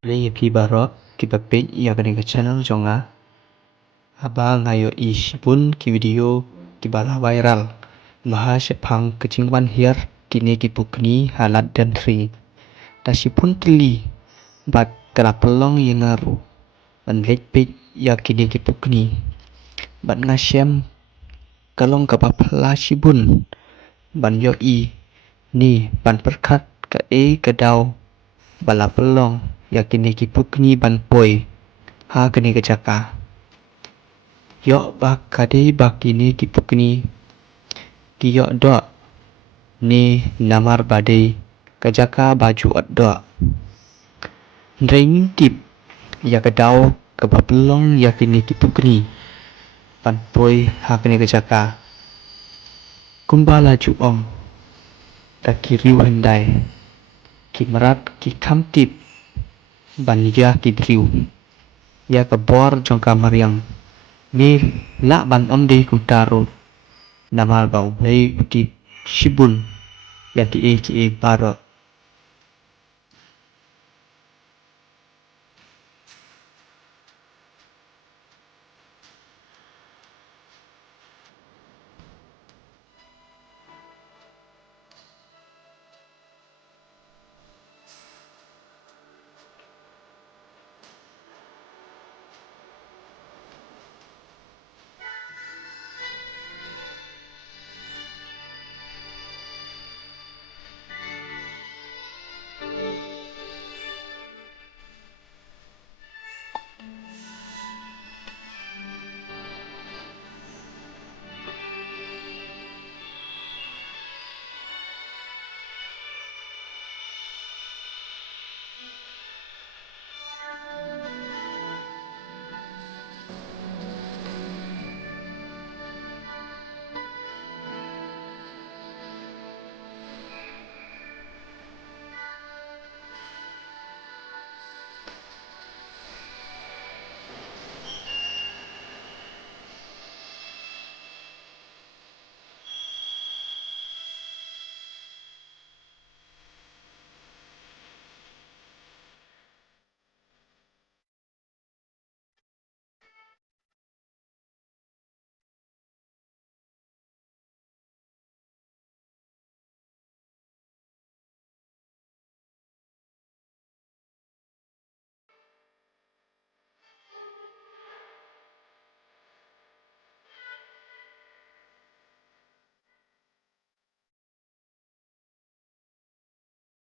Leiki barok kibapit yakni ke channel jonga aba ngayo isipun ki video kibala viral maha sepang kecingwan hiar kini kipukni halat dan tri tasipun teli bat kelapelong yengaru ban lekpit yakini kipukni bat ngasyam kalong kapapala sibun ban yo i ni ban perkat ke kedau bala pelong yakini kipukni ban poi ha kini kejaka yo bak kade bak ini kipukni kiyo do ni namar bade kejaka baju do ring tip ya kedau kapapelong yakini kipukni ban poi ha kini kejaka kumbala juong takiriu hendai kimerat kikamtip ban ya kidriu ya kebor jong kamariang ni la ban omde kutaro namal bau nei ki shibun ya ki baro